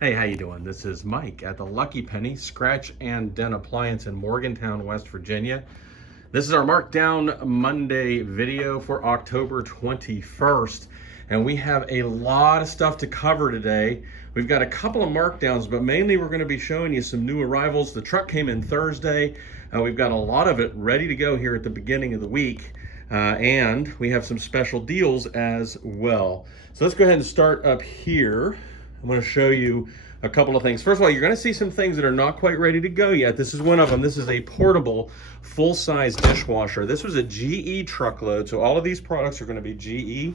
Hey, how you doing? This is Mike at the Lucky Penny Scratch and Dent Appliance in Morgantown, West Virginia. This is our Markdown Monday video for October 21st, and we have a lot of stuff to cover today. We've got a couple of markdowns, but mainly we're going to be showing you some new arrivals. The truck came in Thursday. We've got a lot of it ready to go here at the beginning of the week, and we have some special deals as well. So let's go ahead and start up here. I'm going to show you a couple of things. First of all, you're going to see some things that are not quite ready to go yet. This is one of them. This is a portable full-size dishwasher. This was a GE truckload, so all of these products are going to be GE.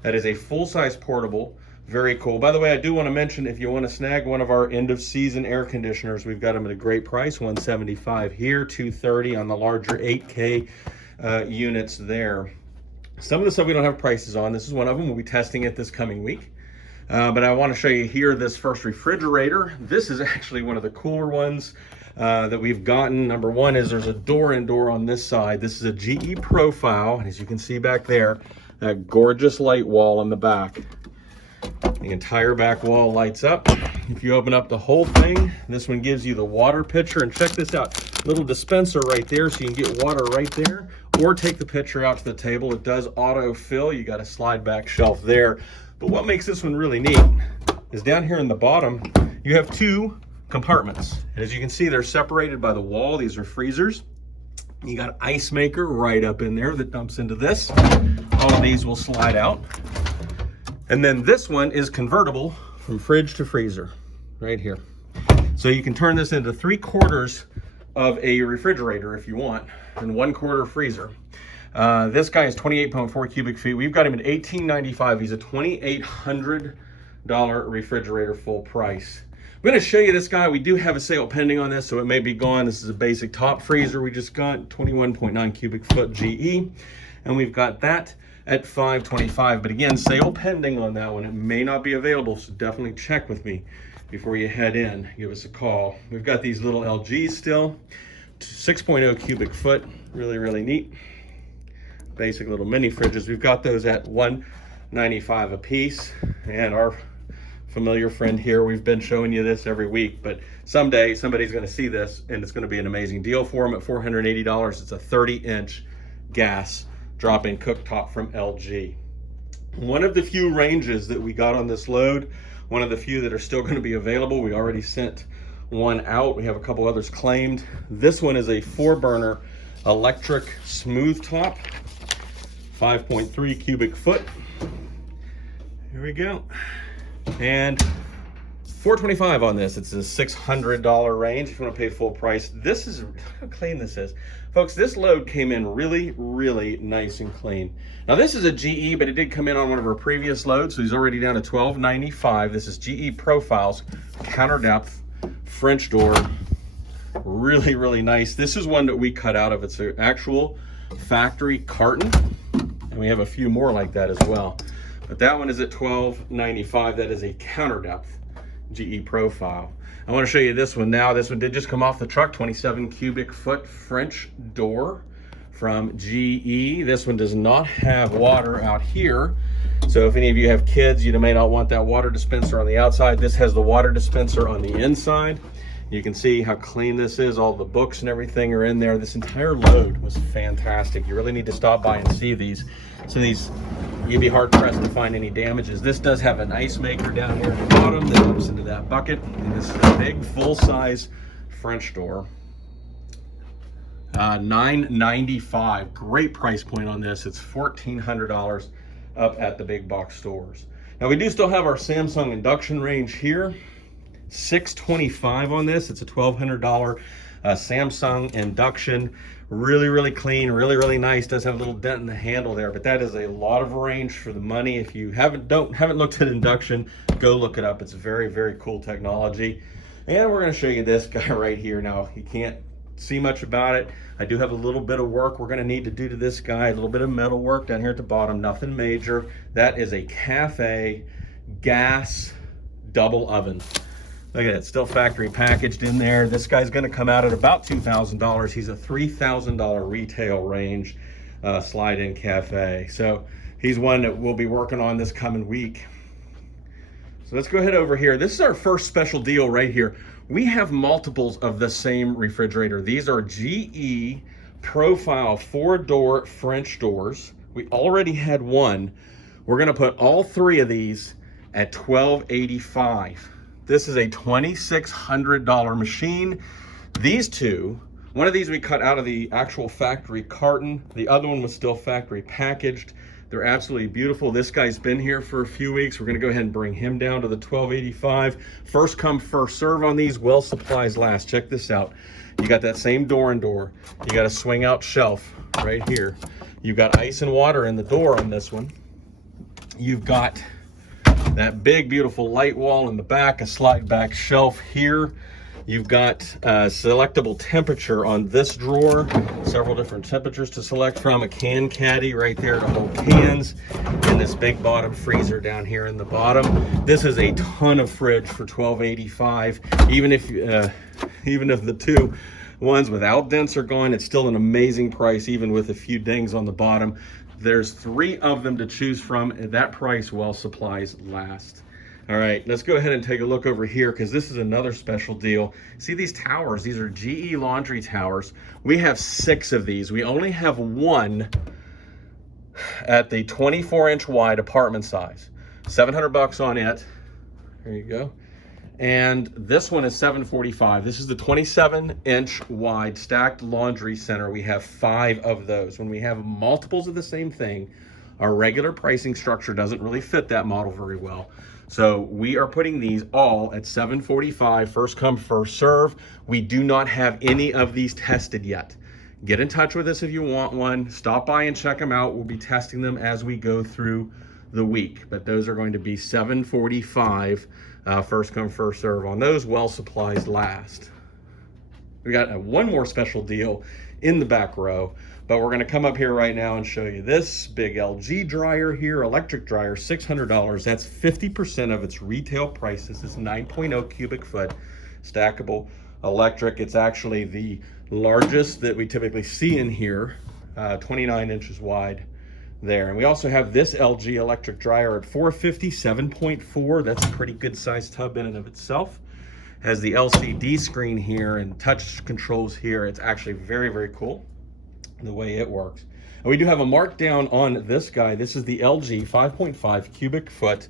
That is a full-size portable. Very cool. By the way, I do want to mention, if you want to snag one of our end-of-season air conditioners, we've got them at a great price, $175 here, $230 on the larger 8K units there. Some of the stuff we don't have prices on. This is one of them. We'll be testing it this coming week. But I want to show you here this first refrigerator. This is actually one of the cooler ones that we've gotten. Number one is there's a door-in-door on this side. This is a GE profile, and as you can see back there, that gorgeous light wall in the back. The entire back wall lights up. If you open up the whole thing, this one gives you the water pitcher, and check this out, little dispenser right there so you can get water right there, or take the pitcher out to the table. It does auto fill. You got a slide back shelf there. But what makes this one really neat is down here in the bottom, you have two compartments. And as you can see, they're separated by the wall. These are freezers. You got an ice maker right up in there that dumps into this. All of these will slide out. And then this one is convertible from fridge to freezer right here. So you can turn this into 3/4 of a refrigerator if you want, and 1/4 freezer. This guy is 28.4 cubic feet. We've got him at $18.95. He's a $2,800 refrigerator full price. I'm going to show you this guy. We do have a sale pending on this, so it may be gone. This is a basic top freezer we just got, 21.9 cubic foot GE, and we've got that at $525. But again, sale pending on that one. It may not be available, so definitely check with me before you head in. Give us a call. We've got these little LGs still, 6.0 cubic foot. Really, really neat. Basic little mini fridges. We've got those at $195 a piece. And our familiar friend here, we've been showing you this every week, but someday somebody's going to see this and it's going to be an amazing deal for them at $480. It's a 30-inch gas drop-in cooktop from LG. One of the few ranges that we got on this load, one of the few that are still going to be available. We already sent one out. We have a couple others claimed. This one is a 4-burner electric smooth top, 5.3 cubic foot. Here we go. And $425 on this. It's a $600 range if you want to pay full price. This is, look how clean this is. Folks, this load came in really, really nice and clean. Now this is a GE, but it did come in on one of our previous loads, so he's already down to $12.95. This is GE Profiles, counter depth, French door. Really, really nice. This is one that we cut out of. It's an actual factory carton, and we have a few more like that as well. But that one is at $12.95. That is a counter depth GE profile. I want to show you this one now. This one did just come off the truck, 27 cubic foot French door from GE. This one does not have water out here. So if any of you have kids, you may not want that water dispenser on the outside. This has the water dispenser on the inside. You can see how clean this is. All the books and everything are in there. This entire load was fantastic. You really need to stop by and see these. So these, you'd be hard pressed to find any damages. This does have an ice maker down here at the bottom that dumps into that bucket. And this is a big full-size French door. $995. Great price point on this. It's $1,400 up at the big box stores. Now we do still have our Samsung induction range here. $625 on this. It's a $1,200 Samsung induction. Really, really clean, really, really nice. Does have a little dent in the handle there, but that is a lot of range for the money. If you haven't looked at induction, go look it up. It's very, very cool technology. And we're going to show you this guy right here. Now you can't see much about it. I do have a little bit of work we're going to need to do to this guy. A little bit of metal work down here at the bottom. Nothing major. That is a cafe gas double oven. Look at it, still factory packaged in there. This guy's gonna come out at about $2,000. He's a $3,000 retail range slide-in cafe. So he's one that we'll be working on this coming week. So let's go ahead over here. This is our first special deal right here. We have multiples of the same refrigerator. These are GE Profile 4-door French doors. We already had one. We're gonna put all three of these at $12.85. This is a $2,600 machine. These two, one of these we cut out of the actual factory carton. The other one was still factory packaged. They're absolutely beautiful. This guy's been here for a few weeks. We're gonna go ahead and bring him down to the $12.85. First come, first serve on these. Well, supplies last. Check this out. You got that same door and door. You got a swing out shelf right here. You've got ice and water in the door on this one. You've got that big, beautiful light wall in the back, a slide back shelf here. You've got selectable temperature on this drawer, several different temperatures to select from, a can caddy right there to hold cans, and this big bottom freezer down here in the bottom. This is a ton of fridge for $12.85. Even if the two ones without dents are gone, it's still an amazing price, even with a few dings on the bottom. There's three of them to choose from at that price while supplies last. All right, let's go ahead and take a look over here because this is another special deal. See these towers? These are GE laundry towers. We have 6 of these. We only have one at the 24-inch wide apartment size. $700 on it. There you go. And this one is $745. This is the 27-inch wide stacked laundry center. We have 5 of those. When we have multiples of the same thing, our regular pricing structure doesn't really fit that model very well. So we are putting these all at $745, first come, first serve. We do not have any of these tested yet. Get in touch with us if you want one. Stop by and check them out. We'll be testing them as we go through the week, but those are going to be $745, first come, first serve on those while supplies last. We got one more special deal in the back row, but we're going to come up here right now and show you this big LG dryer here, electric dryer, $600. That's 50% of its retail price. This is 9.0 cubic foot, stackable electric. It's actually the largest that we typically see in here, 29 inches wide there. And we also have this LG electric dryer at $450, 7.4. That's a pretty good sized tub in and of itself. Has the LCD screen here and touch controls here. It's actually very, very cool the way it works. And we do have a markdown on this guy. This is the LG 5.5 cubic foot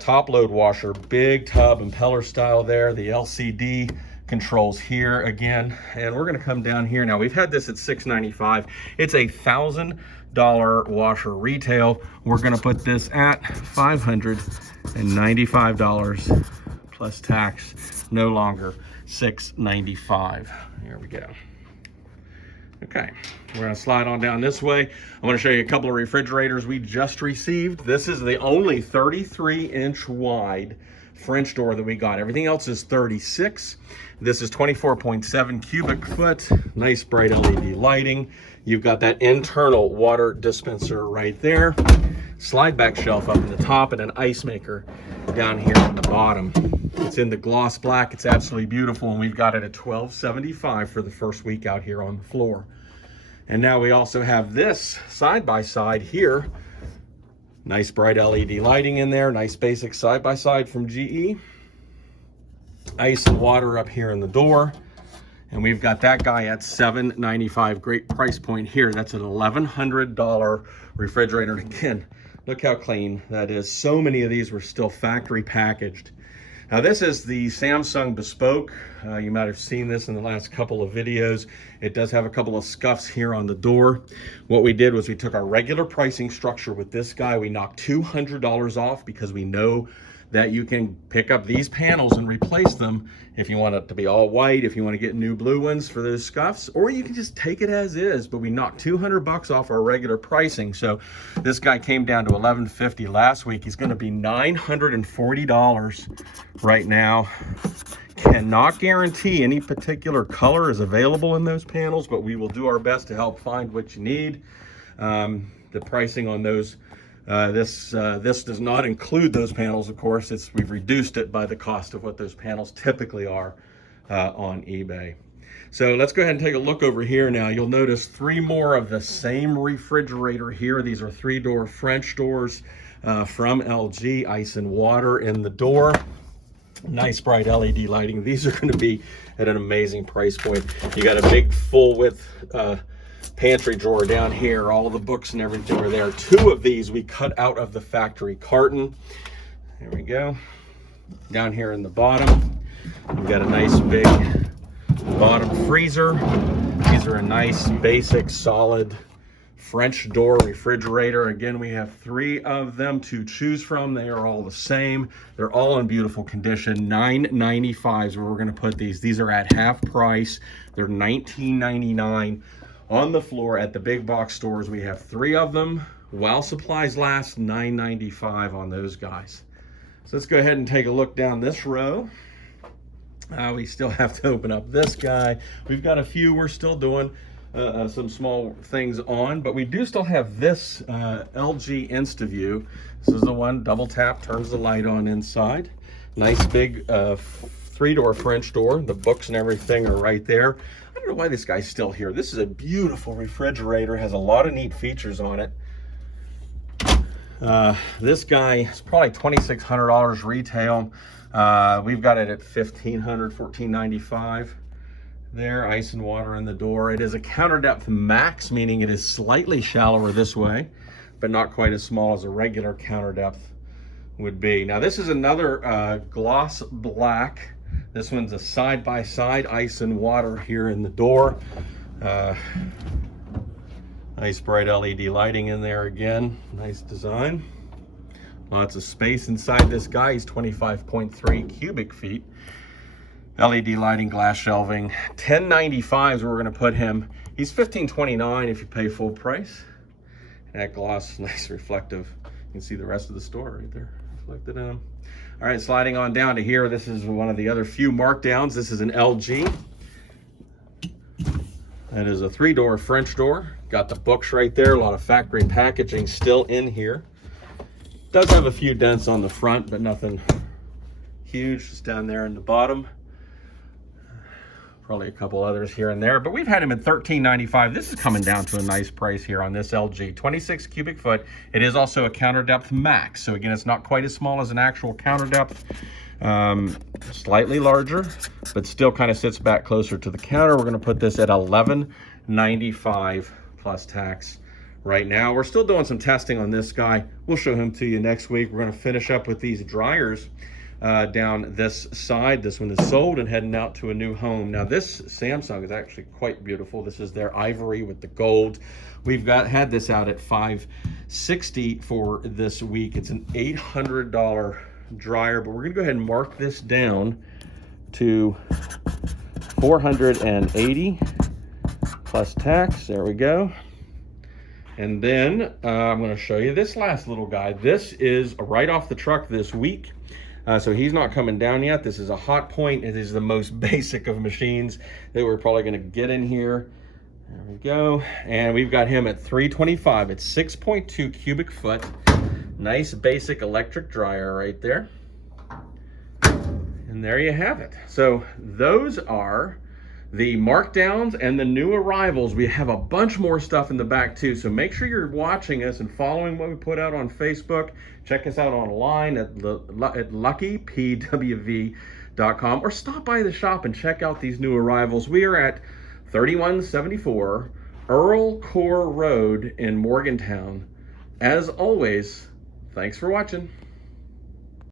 top load washer, big tub, impeller style there. The LCD controls here again. And we're gonna come down here. Now we've had this at $695. It's a $1,000 washer retail. We're gonna put this at $595 plus tax, no longer $695. Here we go. Okay, we're gonna slide on down this way. I wanna show you a couple of refrigerators we just received. This is the only 33-inch wide French door that we got. Everything else is 36. This is 24.7 cubic foot, nice bright LED lighting. You've got that internal water dispenser right there. Slide back shelf up in the top and an ice maker down here at the bottom. It's in the gloss black. It's absolutely beautiful, and we've got it at $12.75 for the first week out here on the floor. And now we also have this side-by-side here. Nice bright LED lighting in there. Nice basic side-by-side from GE. Ice and water up here in the door. And we've got that guy at $795. Great price point here. That's an $1,100 refrigerator. And again, look how clean that is. So many of these were still factory packaged. Now this is the Samsung Bespoke. You might have seen this in the last couple of videos. It does have a couple of scuffs here on the door. What we did was we took our regular pricing structure with this guy. We knocked $200 off because we know that you can pick up these panels and replace them if you want it to be all white, if you want to get new blue ones for those scuffs, or you can just take it as is. But we knocked $200 off our regular pricing. So this guy came down to $1,150 last week. He's going to be $940 right now. Cannot guarantee any particular color is available in those panels, but we will do our best to help find what you need. The pricing on those, this does not include those panels, of course. We've reduced it by the cost of what those panels typically are on eBay. So let's go ahead and take a look over here now. You'll notice 3 more of the same refrigerator here. These are 3-door French doors. from LG, ice and water in the door. Nice bright LED lighting. These are going to be at an amazing price point. You got a big full width pantry drawer down here. All of the books and everything are there. 2 of these we cut out of the factory carton. There we go. Down here in the bottom, we've got a nice big bottom freezer. These are a nice basic solid French door refrigerator. Again, we have 3 of them to choose from. They are all the same. They're all in beautiful condition. $9.95 is where we're going to put these. These are at half price. They're $19.99 on the floor at the big box stores. We have 3 of them. While supplies last, $9.95 on those guys. So let's go ahead and take a look down this row. We still have to open up this guy. We've got a few we're still doing some small things on, but we do still have this LG InstaView. This is the one, double tap, turns the light on inside. Nice big 3-door French door. The books and everything are right there. I don't know why this guy's still here. This is a beautiful refrigerator, has a lot of neat features on it. This guy is probably $2,600 retail. We've got it at $1,500, $1,495. There, ice and water in the door. It is a counter depth max, meaning it is slightly shallower this way, but not quite as small as a regular counter depth would be. Now this is another gloss black. This one's a side-by-side ice and water here in the door. Nice bright LED lighting in there again. Nice design. Lots of space inside this guy. He's 25.3 cubic feet. LED lighting, glass shelving. $10.95 is where we're going to put him. He's $15.29 if you pay full price. That gloss, nice reflective. You can see the rest of the store right there reflected in him. All right, sliding on down to here. This is one of the other few markdowns. This is an LG. That is a 3-door French door. Got the books right there. A lot of factory packaging still in here. Does have a few dents on the front, but nothing huge. Just down there in the bottom. Probably a couple others here and there, but we've had him at $13.95. This is coming down to a nice price here on this LG. 26 cubic foot. It is also a counter depth max. So again, it's not quite as small as an actual counter depth. Slightly larger, but still kind of sits back closer to the counter. We're going to put this at $11.95 plus tax. Right now, we're still doing some testing on this guy. We'll show him to you next week. We're going to finish up with these dryers down this side. This one is sold and heading out to a new home. Now this Samsung is actually quite beautiful. This is their ivory with the gold. We've had this out at $560 for this week. It's an $800 dryer, but we're gonna go ahead and mark this down to $480 plus tax. There we go. And then I'm going to show you this last little guy. This is right off the truck this week. So he's not coming down yet. This is a hot point. It is the most basic of machines that we're probably going to get in here. There we go. And we've got him at $325. It's 6.2 cubic foot. Nice basic electric dryer right there. And there you have it. So those are the markdowns and the new arrivals. We have a bunch more stuff in the back too, so make sure you're watching us and following what we put out on Facebook. Check us out online at LuckyPennyWV.com, or stop by the shop and check out these new arrivals. We are at 3174 Earl Core Road in Morgantown. As always, thanks for watching.